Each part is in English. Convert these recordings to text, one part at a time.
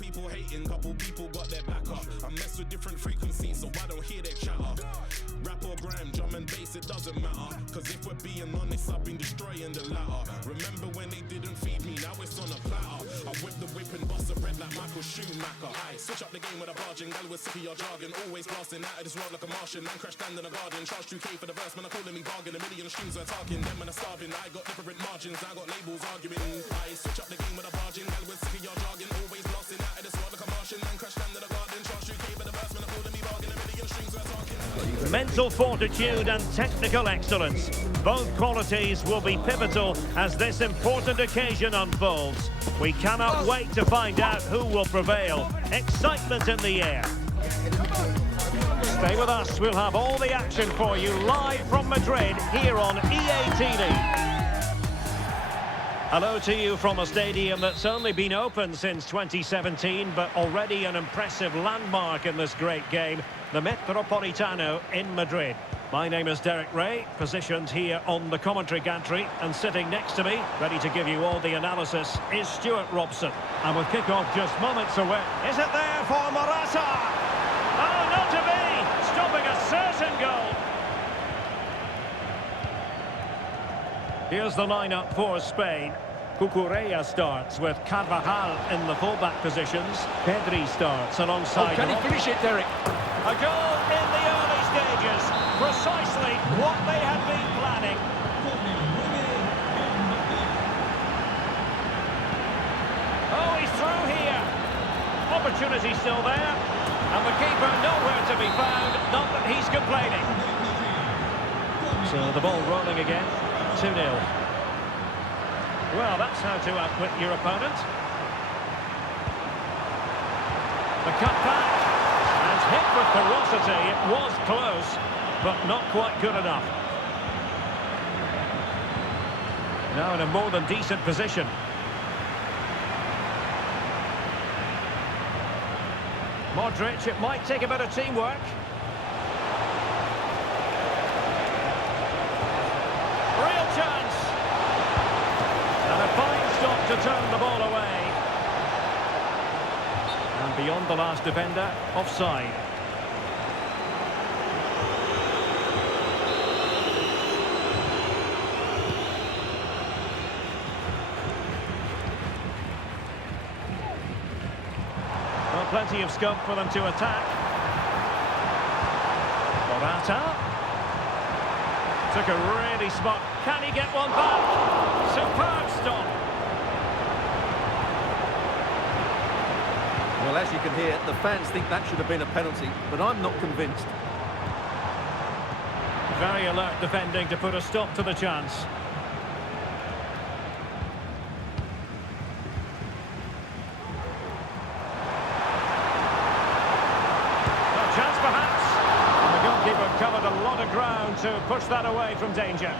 people hating, couple people got their back up. I mess with different frequencies, so I don't hear their chatter. Rap or grime, drum and bass, it doesn't matter. Cause if we're being honest, I've been destroying the latter. Remember when they didn't feed me, now it's on a platter. I whip the whip and bust a red like Michael Schumacher. I switch up the game with a bargain, gal was sick of your jargon. Always blasting out of this world like a Martian. Man crash down in the garden, charge 2K for the verse, man, I'm calling me bargain. A million streams are talking, them man are starving. I got different margins, I got labels arguing. I switch up the game with a bargain, gal was sick of your jargon. Always blasting out of this world like a Martian. Man crash down in the garden, charge 2K for the verse, man, I'm calling me bargain. A million streams are talking. Mental fortitude and technical excellence. Both qualities will be pivotal as this important occasion unfolds. We cannot wait to find out who will prevail. Excitement in the air. Stay with us, we'll have all the action for you live from Madrid here on EA TV. Hello to you from a stadium that's only been open since 2017, but already an impressive landmark in this great game, the Metropolitano in Madrid. My name is Derek Ray, positioned here on the commentary gantry, and sitting next to me, ready to give you all the analysis, is Stuart Robson. And with kick-off just moments away, is it there for Morata? Oh, not to be! Stopping a certain goal. Here's the lineup for Spain. Cucurella starts with Carvajal in the fullback positions. Pedri starts alongside... Oh, can he finish it, Derek? A goal in the early stages. Precisely what they had been planning. Oh, he's through here. Opportunity still there. And the keeper nowhere to be found. Not that he's complaining. So the ball rolling again. 2-0. Well, that's how to outwit your opponent. The cut back. And hit with ferocity. It was close, but not quite good enough. Now in a more than decent position. Modric, it might take a bit of teamwork. Real chance. And a fine stop to turn the ball away. And beyond the last defender, offside. Well, plenty of scope for them to attack. Morata. Took a really smart... Can he get one back? Superb stop. Well, as you can hear, the fans think that should have been a penalty, but I'm not convinced. Very alert defending to put a stop to the chance. A chance perhaps. And the goalkeeper covered a lot of ground to push that away from danger.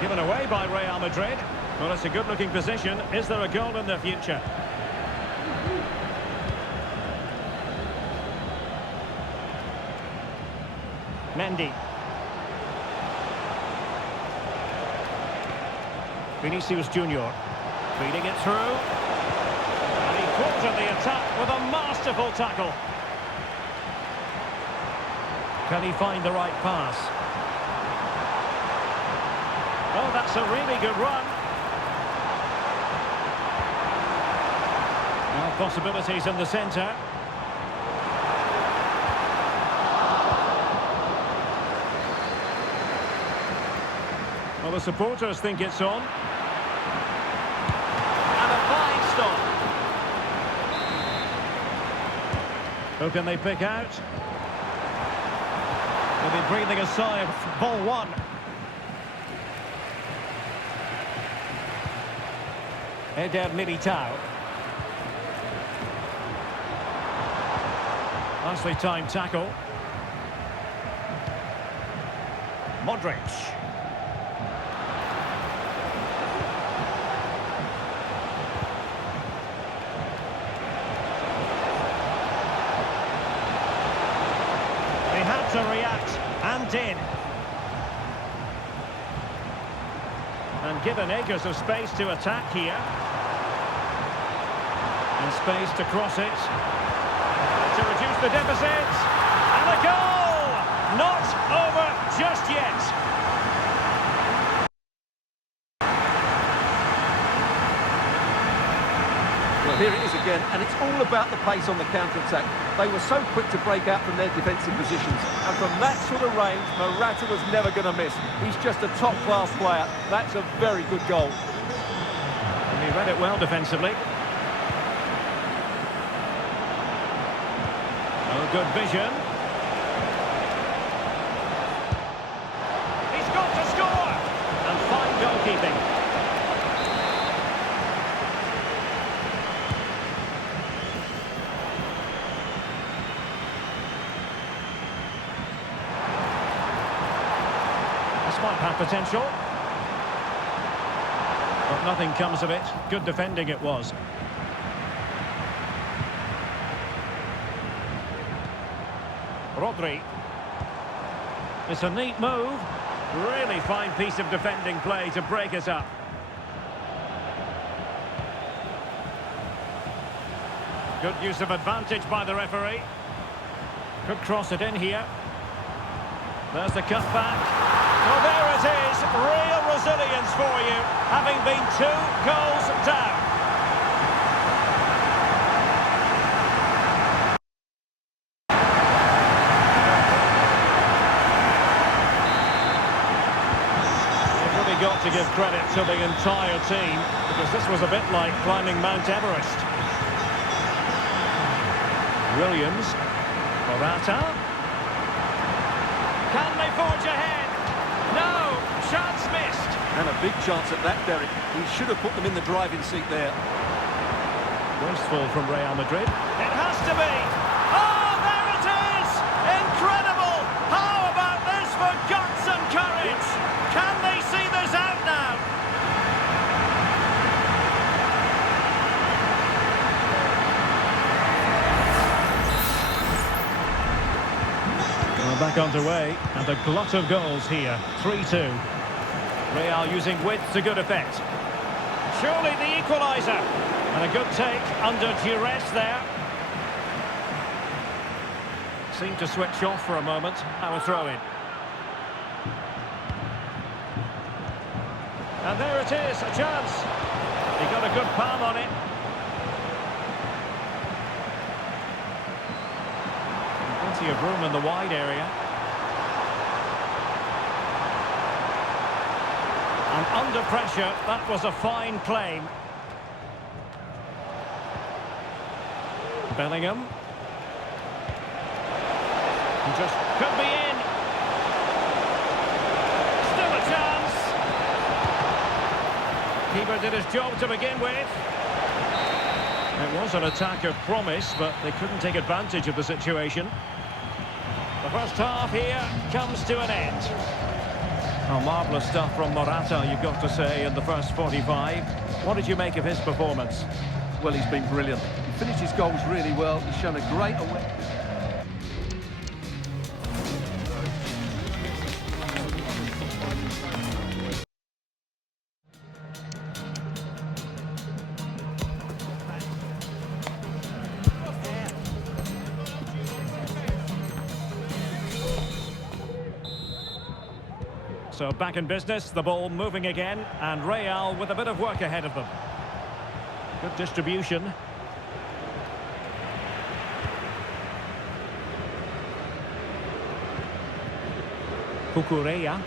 Given away by Real Madrid. Well, it's a good-looking position. Is there a goal in the future? Mendy. Vinicius Junior. Feeding it through. And he quartered the attack with a masterful tackle. Can he find the right pass? Oh, that's a really good run. Now possibilities in the centre. Well, the supporters think it's on. And a fine stop. Who can they pick out? They'll be breathing a sigh of ball one. Eder Militao. Nicely timed tackle. Modric. He had to react and did. And given acres of space to attack here. And space to cross it. To reduce the deficit. And a goal! Not over just yet. Well, here it is again, and it's all about the pace on the counter-attack. They were so quick to break out from their defensive positions, and from that sort of range, Morata was never going to miss. He's just a top-class player. That's a very good goal. And he read it well defensively. Oh, good vision. He's got to score! And fine goalkeeping. Might have potential, but nothing comes of it. Good defending it was. Rodri. It's a neat move. Really fine piece of defending play to break us up. Good use of advantage by the referee. Could cross it in here. There's the cutback. Well, there it is, real resilience for you, having been 2 goals down. You've really got to give credit to the entire team, because this was a bit like climbing Mount Everest. Williams, Morata. Can they forge ahead? No, chance missed. And a big chance at that, Derek. He should have put them in the driving seat there. Wasteful from Real Madrid. It has to be. Oh, there it is! Incredible! How about this for guts and courage? Can they see this out now? Well, back underway, and a glut of goals here. 3-2. Real using width to good effect. Surely the equaliser. And a good take under duress there. Seemed to switch off for a moment. Now a throw-in. And there it is, a chance. He got a good palm on it. Plenty of room in the wide area. And under pressure, that was a fine claim. Bellingham. Just could be in. Still a chance. Keeper did his job to begin with. It was an attack of promise, but they couldn't take advantage of the situation. The first half here comes to an end. Oh, marvellous stuff from Morata, you've got to say, in the first 45. What did you make of his performance? Well, he's been brilliant. He finished his goals really well. He's shown a great awareness. So back in business, the ball moving again, and Real with a bit of work ahead of them. Good distribution. Cucurella.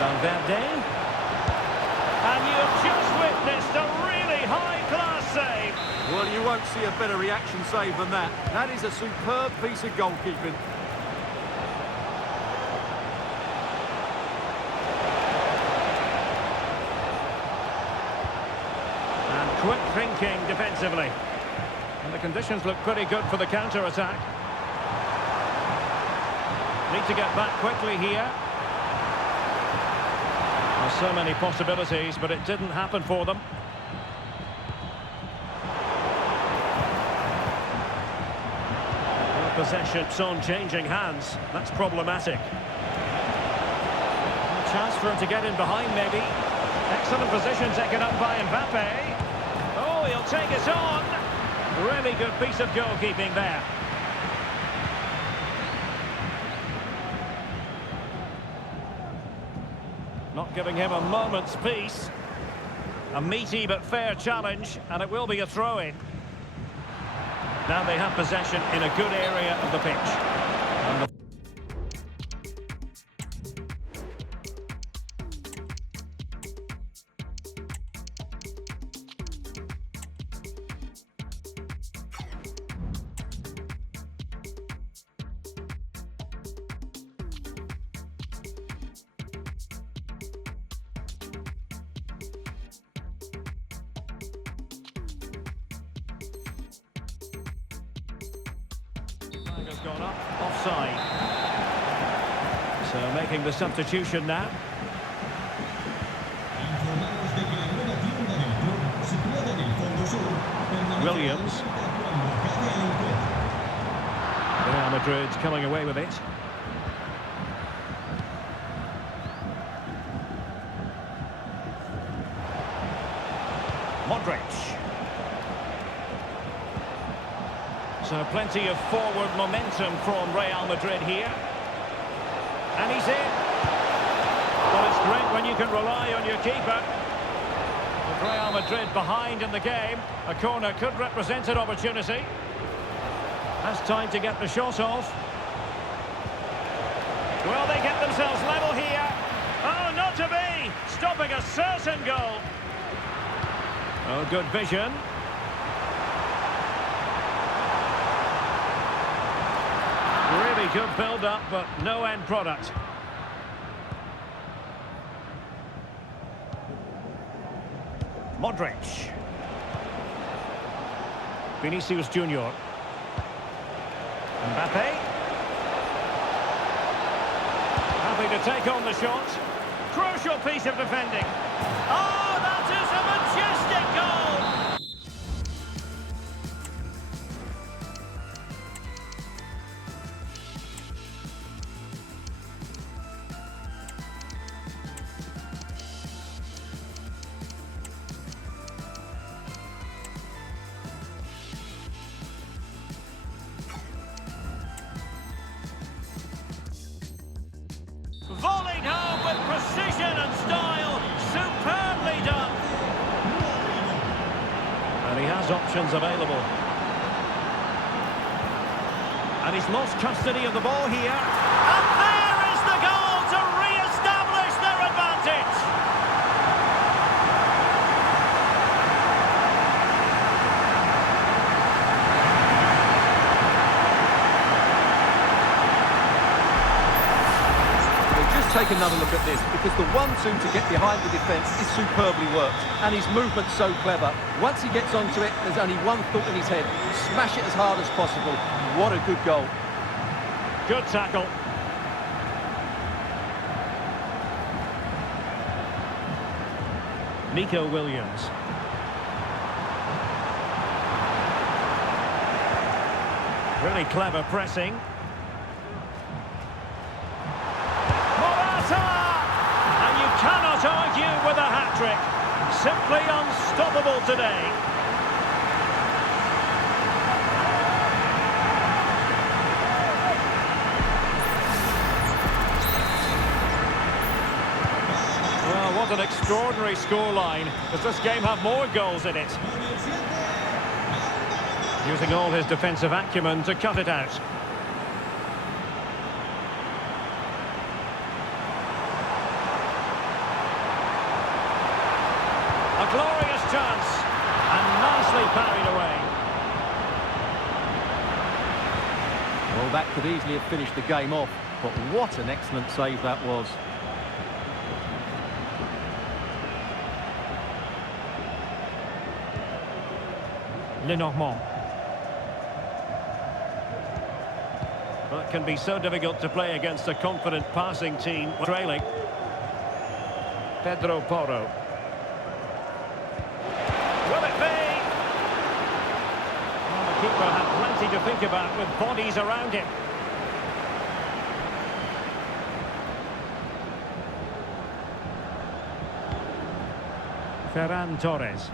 Valverde. And you've just witnessed a really high-class save. Well, you won't see a better reaction save than that. That is a superb piece of goalkeeping. And quick thinking defensively. And the conditions look pretty good for the counter-attack. Need to get back quickly here. There's so many possibilities, but it didn't happen for them. Possession's on changing hands. That's problematic. Chance for him to get in behind, maybe. Excellent position taken up by Mbappe. Oh, he'll take it on. Really good piece of goalkeeping there. Not giving him a moment's peace. A meaty but fair challenge, and it will be a throw-in. Now they have possession in a good area of the pitch. And the has gone up, offside. So making the substitution now. Williams. Real Madrid's coming away with it. Modric. So plenty of forward momentum from Real Madrid here. And he's in. Well, it's great when you can rely on your keeper. With Real Madrid behind in the game, a corner could represent an opportunity. Has time to get the shot off. Will they get themselves level here? Oh, not to be! Stopping a certain goal. Oh, good vision. Really good build-up, but no end product. Modric. Vinicius Junior. Mbappe. Happy to take on the shot. Crucial piece of defending. Oh, that is a majestic goal! Volleyed home with precision and style. Superbly done. And he has options available. And he's lost custody of the ball here. And there is the goal to re-establish their advantage. Take another look at this, because the 1-2 to get behind the defence is superbly worked, and his movement's so clever. Once he gets onto it, there's only one thought in his head: smash it as hard as possible. What a good goal. Good tackle. Nico Williams. Really clever pressing. And you cannot argue with a hat-trick. Simply unstoppable today. Well, what an extraordinary scoreline. Does this game have more goals in it? Using all his defensive acumen to cut it out. A glorious chance, and nicely parried away. Well, that could easily have finished the game off, but what an excellent save that was. Lenormand. Well, it can be so difficult to play against a confident passing team trailing. Pedro Porro. Will it be? Well, the keeper had plenty to think about with bodies around him. Ferran Torres.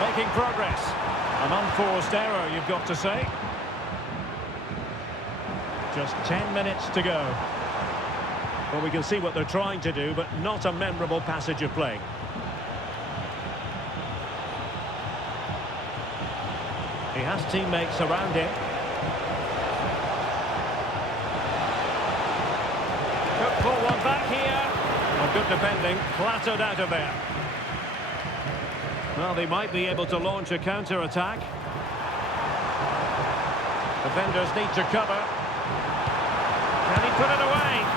Making progress. An unforced error, you've got to say. Just 10 minutes to go. Well, we can see what they're trying to do, but not a memorable passage of play. He has teammates around him. Could pull one back here. Well, good defending, clattered out of there. Well, they might be able to launch a counter-attack. Defenders need to cover. Can he put it away?